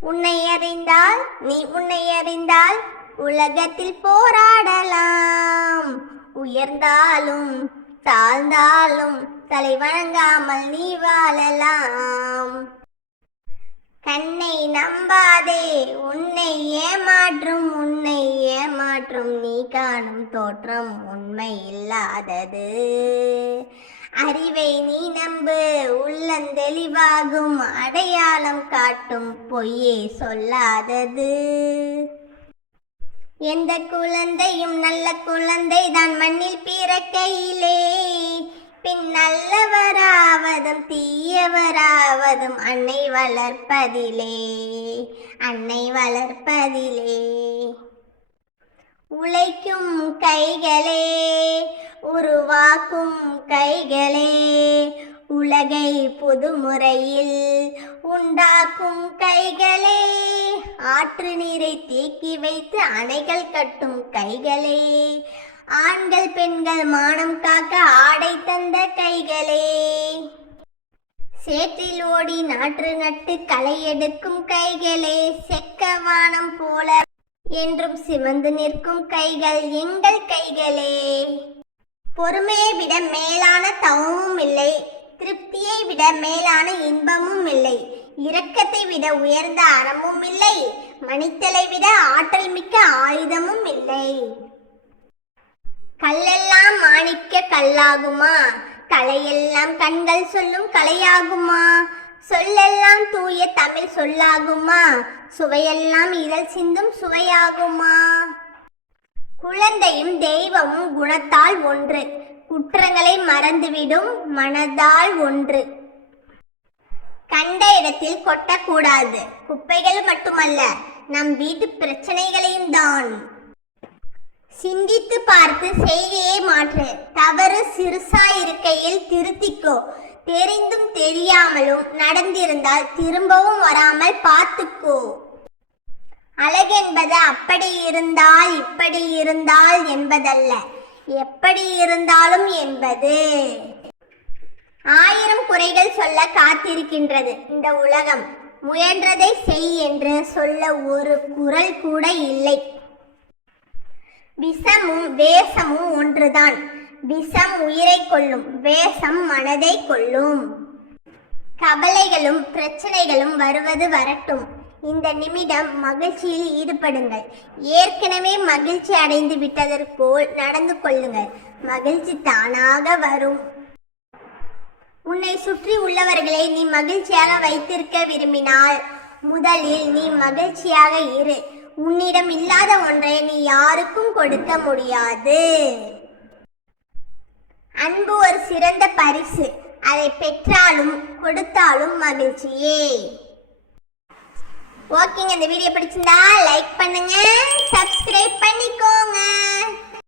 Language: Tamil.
உன்னை அறிந்தால் நீ உன்னை அறிந்தால் உலகத்தில் போராடலாம். உயர்ந்தாலும் தாழ்ந்தாலும் தலை வணங்காமல் நீ வாழலாம். கண்ணை நம்பாதே உன்னை ஏமாற்றும் உன்னை ஏமாற்றும். நீ காணும் தோற்றம் உண்மை இல்லாதது. அறிவை நீ நம்பு உள்ளந்தெளிவாகும் அடையாளம் காட்டும் பொய்யே சொல்லாதது. எந்த குழந்தையும் நல்ல குழந்தை தான் மண்ணில் பிறக்கையிலே. பின் நல்லவராவதும் தீயவராவதும் அன்னை வளர்ப்பதிலே. அன்னை வளர்ப்பதிலே. உழைக்கும் கைகளே உருவாக்கும் கைகளே. உலகை புதுமுறையில் உண்டாக்கும் கைகளே. ஆற்று நீரை தேக்கி வைத்து அணைகள் கட்டும் கைகளே. ஆண்கள் பெண்கள் மானம் காக்க ஆடை தந்த கைகளே. சேற்றில் ஓடி நாற்று நட்டு களை எடுக்கும் கைகளே. செக்க வானம் போல என்றும் சிவந்து நிற்கும் கைகள் எங்கள் கைகளே. பொறுமையை விட மேலான தவமும் இல்லை. திருப்தியை விட மேலான இன்பமும் இல்லை. இரக்கத்தை விட உயர்ந்த அறமும் இல்லை. மணித்தலை விட ஆற்றல் மிக்க ஆயுதமும் இல்லை. கல்லெல்லாம் மாணிக்க கல்லாகுமா? கலையெல்லாம் கண்கள் சொல்லும் கலையாகுமா? சொல்லெல்லாம் தூய தமிழ் சொல்லாகுமா? சுவையெல்லாம் இதழ் சிந்தும் சுவையாகுமா? குழந்தையும் தெய்வமும் குணத்தால் ஒன்று. குற்றங்களை மறந்துவிடும் மனதால் ஒன்று. கண்ட இடத்தில் கொட்டக்கூடாது. குப்பைகள் மட்டுமல்ல நம் வீட்டு பிரச்சனைகளையும் தான். சிந்தித்து பார்த்து செய்கையை மாற்று. தவறு சிறுசா இருக்கையில் திருத்திக்கோ. தெரிந்தும் தெரியாமலும் நடந்திருந்தால் திரும்பவும் வராமல் பார்த்துக்கோ. அழகென்பது அப்படி இருந்தால் இப்படி இருந்தால் என்பதல்ல. எப்படி இருந்தாலும் என்பது. ஆயிரம் குறைகள் சொல்ல காத்திருக்கின்றது இந்த உலகம். முயன்றதை செய் என்று சொல்ல ஒரு குரல் கூட இல்லை. விஷமும் வேஷமும் ஒன்றுதான். விஷம் உயிரை கொள்ளும் வேஷம் மனதை கொள்ளும் கவலைகளும் பிரச்சனைகளும் வருவது வரட்டும். இந்த நிமிடம் மகிழ்ச்சியில் ஈடுபடுங்கள். ஏற்கனவே மகிழ்ச்சி அடைந்து விட்டதற்கோல் நடந்து கொள்ளுங்கள். மகிழ்ச்சி தானாக வரும். உன்னை சுற்றி உள்ளவர்களை நீ மகிழ்ச்சியாக வைத்திருக்க விரும்பினால் முதலில் நீ மகிழ்ச்சியாக இரு. உன்னிடம் இல்லாத ஒன்றை நீ யாருக்கும் கொடுக்க முடியாது. அன்பு ஒரு சிறந்த பரிசு. அதை பெற்றாலும் கொடுத்தாலும் மகிழ்ச்சியே. ஓகேங்க இந்த வீடியோ பிடிச்சிருந்தா லைக் பண்ணுங்க சப்ஸ்கிரைப் பண்ணிக்கோங்க.